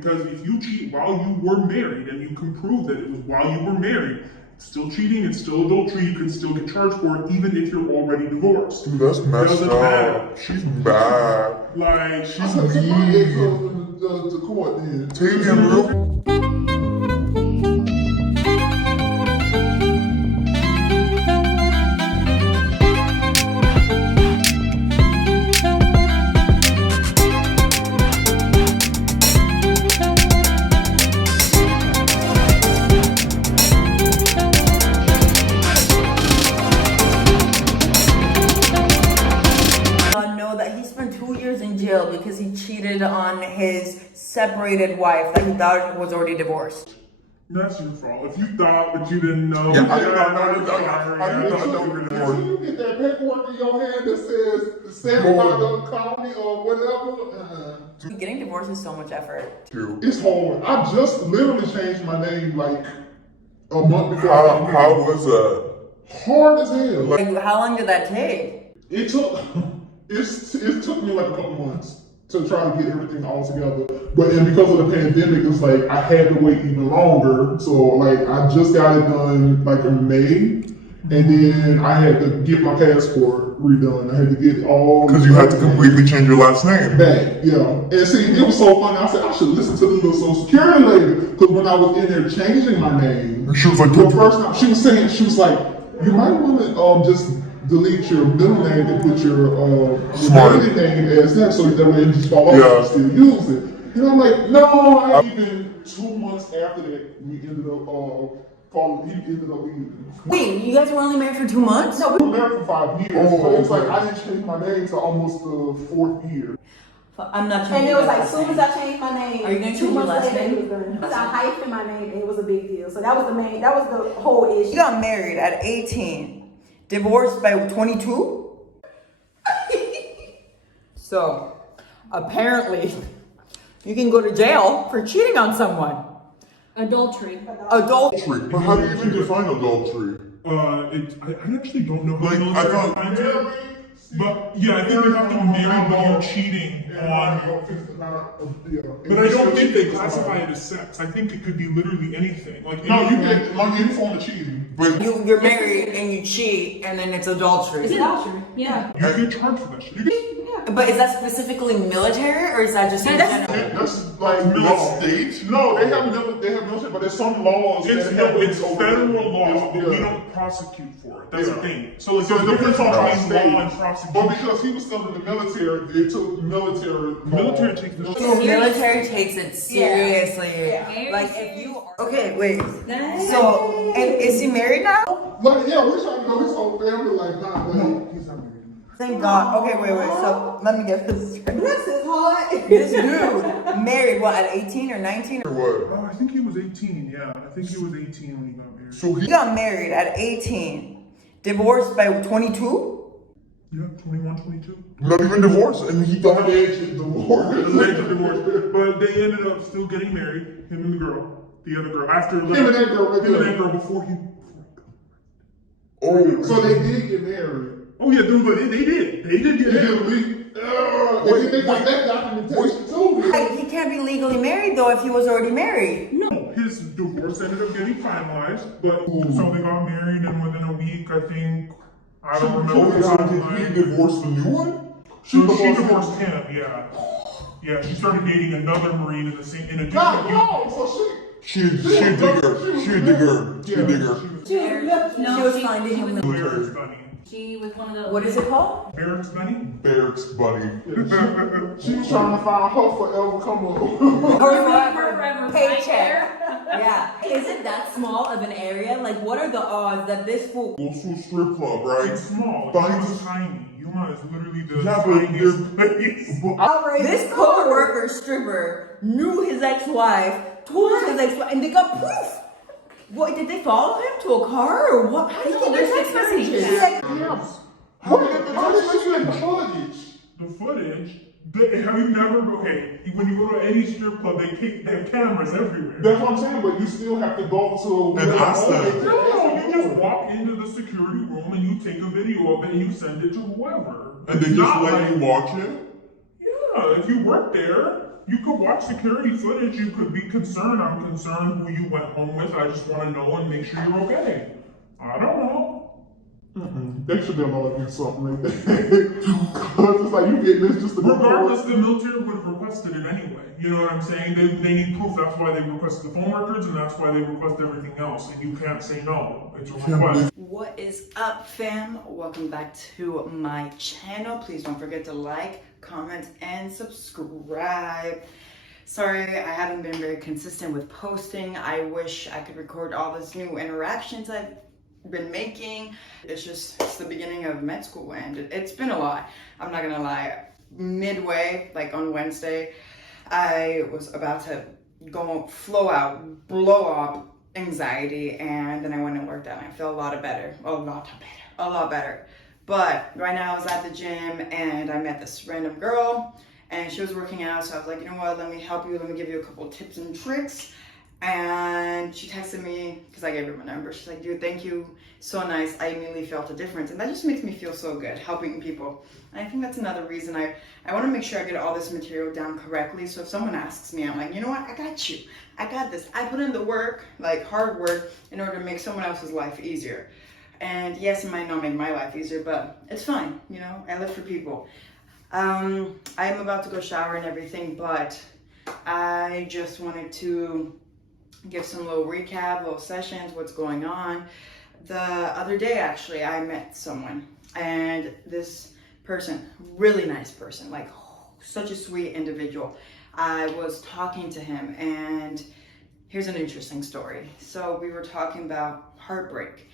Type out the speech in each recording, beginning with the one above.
because if you cheat while you were married and you can prove that it was while you were married, it's still cheating, it's still adultery, you can still get charged for it even if you're already divorced. Dude, that's messed Doesn't up. matter. She's bad. Like, She's Take mean. to court then. Take him real. Because he cheated on his separated wife that he thought was already divorced. that's your fault. If you thought but you didn't know. Yeah, I did not know. I did not know you were Until divorced. you get that paperwork in your hand that says $75 colony or whatever. Getting divorced is so much effort. It's hard. I just literally changed my name like a month before I got How married. was that? Hard as hell. Like, how long did that take? It took me like a couple months to try to get everything all together. But and because of the pandemic, it's like I had to wait even longer. So like I just got it done like in May, and then I had to get my passport redone. I had to get all Because you had to completely change your last name. back, yeah. And see, it was so funny. I said I should listen to the little Social Security lady because when I was in there changing my name, She was like, the first time she was like, you might want to just delete your middle name and put your maiden name as that, so that way it just fall off and you still use it. And I'm like, no, I even 2 months after that, we ended up he ended up leaving. Wait, you guys were only married for 2 months? No, we were married for 5 years. So it's like I didn't change my name till almost the 4th year. I'm not And changing it was my like, last as soon name. as I changed my name, Are you gonna 2 change your months last later, name? it was done. Because I hyphened my name, and it was a big deal. So that was the whole issue. You got married at 18, divorced by 22? So, apparently, you can go to jail for cheating on someone. Adultery. Adultery. But how do you even define adultery? I actually don't know how Like, military I thought- defines it. But yeah, I think you have to be married when you're cheating on. But I don't think they classify it as sex. I think it could be literally anything. Like No, you get like any form of cheating. But You're married and you cheat, and then it's adultery. It's adultery. Yeah. you get charged for that shit. You get, But is that specifically military, or is that just in general? That's like what state? No, they have military, but there's some laws. it's that have it's over- federal law, but we Yeah. don't prosecute for it. That's the Yeah. thing. So it's So a it difference depends on between state. law and But prosecution. because he was still in the military, they took military. Military takes the The military takes it seriously. Yeah. Like if you okay, wait. So and is he married now? Like yeah, we're trying to know his whole family. Like nah, like he's not married. Thank God. Okay, wait. So let me get this straight. This is hard. This dude married what at 18 or 19? or what? Oh, I think he was 18. Yeah, I think he was 18 when he got married. So He he got married at 18, divorced by 22. Yeah, 21, 22. not even divorced, and he thought Alleged divorce. Alleged divorce, but they ended up still getting married. Him and the girl, the other girl. After Him and that girl right him and there. that girl before he. oh, So they did get married. Oh yeah, dude, but they did. They did get They married. did leave. And then they got that documentation too. Like he can't be legally married though if he was already married. No, his divorce ended up getting finalized, but so they got married, and within a week, I think I don't remember the so did he timeline. divorce the new one? She divorced him. Yeah, yeah. She started dating another Marine in the same in a God, different. no, so She a digger. She a digger. She a digger. No, She was finding him. Barracks bunny. She was one of the. What is it called? Barracks bunny. Barracks buddy. she was trying to find her forever come on. Forever Paycheck. Yeah. Is it that small of an area? Like, what are the odds that this fool? Goes to a strip club, right? It's small. Finds It's tiny. Yuma is literally the Yeah, but tiniest place. This co-worker stripper knew his ex-wife, told his ex-wife, and they got proof. What, did they follow him to a car or what? How do you get their text messages? How did she get the footage? The footage. Have you never? Okay, when you go to any strip club, they have cameras everywhere. That's what I'm saying, but you still have to go to And ask them. No, you just walk into the security room and you take a video of it and you send it to whoever. And they It's just not let like- you watch it? Yeah, if you work there, You could watch security footage. You could be concerned. I'm concerned who you went home with. I just want to know and make sure you're okay. I don't know. They should have allowed to do something like that. Because it's like you get this just to go Regardless, forward. the military would have requested it anyway. You know what I'm saying? They need proof. That's why they request the phone records, and that's why they request everything else. And you can't say no. It's a request. What is up, fam? Welcome back to my channel. Please don't forget to like, comment, and subscribe. Sorry, I haven't been very consistent with posting. I wish I could record all these new interactions I've been making. It's the beginning of med school, and it's been a lot. I'm not gonna lie. Midway, like on Wednesday, I was about to go blow up anxiety, and then I went and worked out, and I feel a lot better. But right now I was at the gym, and I met this random girl, and she was working out, so I was like, you know what, let me help you, let me give you a couple tips and tricks. And she texted me, because I gave her my number. She's like, dude, thank you, so nice. I immediately felt a difference, and that just makes me feel so good, helping people. And I think that's another reason I want to make sure I get all this material down correctly, so if someone asks me, I'm like, you know what, I got you, I got this. I put in the work, like hard work, in order to make someone else's life easier. And yes, it might not make my life easier, but it's fine, you know, I live for people. I'm about to go shower and everything, but I just wanted to give some little recap, little sessions, what's going on. The other day, actually, I met someone, and this person, really nice person, like such a sweet individual. I was talking to him, and here's an interesting story. So we were talking about heartbreak,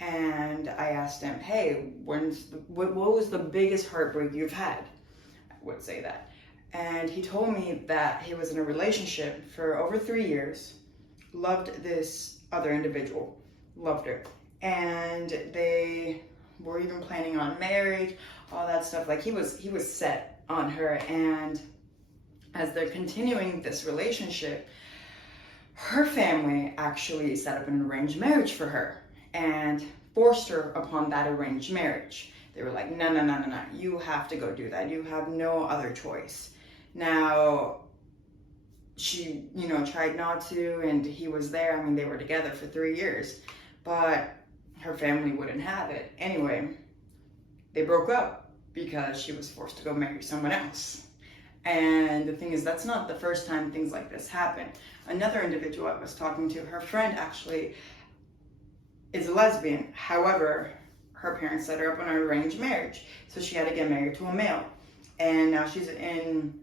and I asked him, hey, what was the biggest heartbreak you've had? I would say that. And he told me that he was in a relationship for over 3 years, loved this other individual, loved her, and they were even planning on marriage, all that stuff. Like he was set on her, and as they're continuing this relationship, her family actually set up an arranged marriage for her and forced her upon that arranged marriage. They were like, no, you have to go do that, you have no other choice. Now she, you know, tried not to, and he was there. I mean, they were together for 3 years, but her family wouldn't have it. Anyway, they broke up because she was forced to go marry someone else. And the thing is, that's not the first time things like this happen. Another individual I was talking to, her friend actually is a lesbian. However, her parents set her up on an arranged marriage, so she had to get married to a male. And now she's in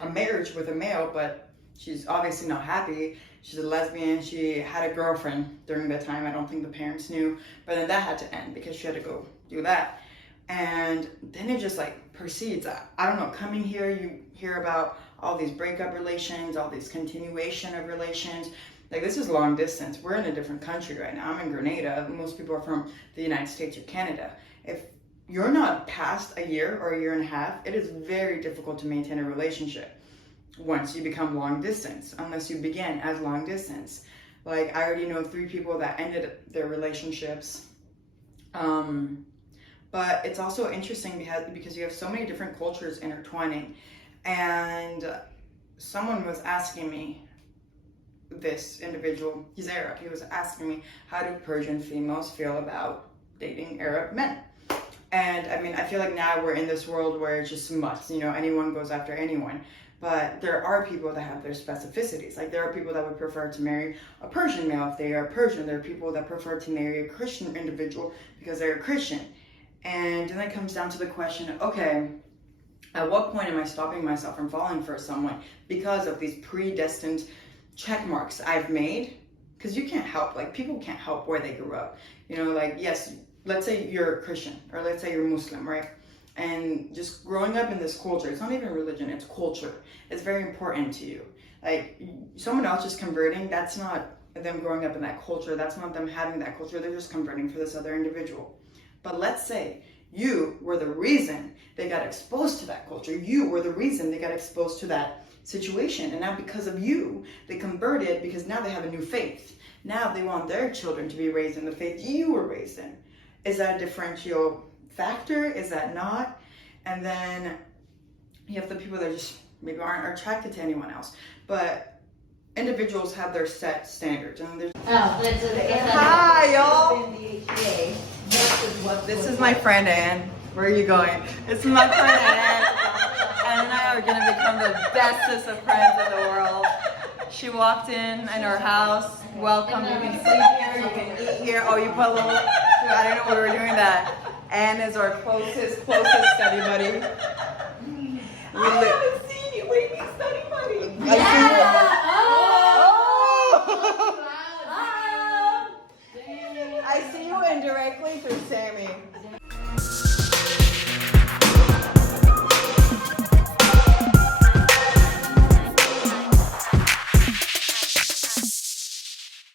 a marriage with a male, but she's obviously not happy. She's a lesbian. She had a girlfriend during that time. I don't think the parents knew, but then that had to end because she had to go do that. And then it just like proceeds. I don't know, coming here, you hear about all these breakup relations, all these continuation of relations. Like, this is long distance. We're in a different country right now. I'm in Grenada. Most people are from the United States or Canada. If you're not past a year or a year and a half, it is very difficult to maintain a relationship once you become long distance, unless you begin as long distance. Like, I already know 3 people that ended their relationships. But it's also interesting because you have so many different cultures intertwining. And someone was asking me, this individual, he's Arab, he was asking me, how do Persian females feel about dating Arab men? And I mean, I feel like now we're in this world where it's just must, you know, anyone goes after anyone. But there are people that have their specificities. Like, there are people that would prefer to marry a Persian male if they are Persian. There are people that prefer to marry a Christian individual because they're a Christian. And then it comes down to the question, okay, at what point am I stopping myself from falling for someone because of these predestined check marks I've made? Because you can't help, like, people can't help where they grew up. You know, like, yes, let's say you're a Christian, or let's say you're Muslim, right? And just growing up in this culture, it's not even religion, it's culture. It's very important to you. Like, someone else just converting, that's not them growing up in that culture. That's not them having that culture. They're just converting for this other individual. But let's say you were the reason they got exposed to that culture. You were the reason they got exposed to that situation. And now because of you, they converted because now they have a new faith. Now they want their children to be raised in the faith you were raised in. Is that a differential factor? Is that not? And then you have the people that just maybe aren't attracted to anyone else. But individuals have their set standards, and there's. Hi, y'all. This is my friend Anne. Where are you going? This is my friend Anne. Anne and I are gonna become the bestest of friends in the world. She walked in her house. Welcome. You can sleep here. You can eat here. Oh, you put a little. I don't know what we were doing that. Anne is our closest study buddy. I haven't seen you. What do you mean study buddy? I see you indirectly through Sammy.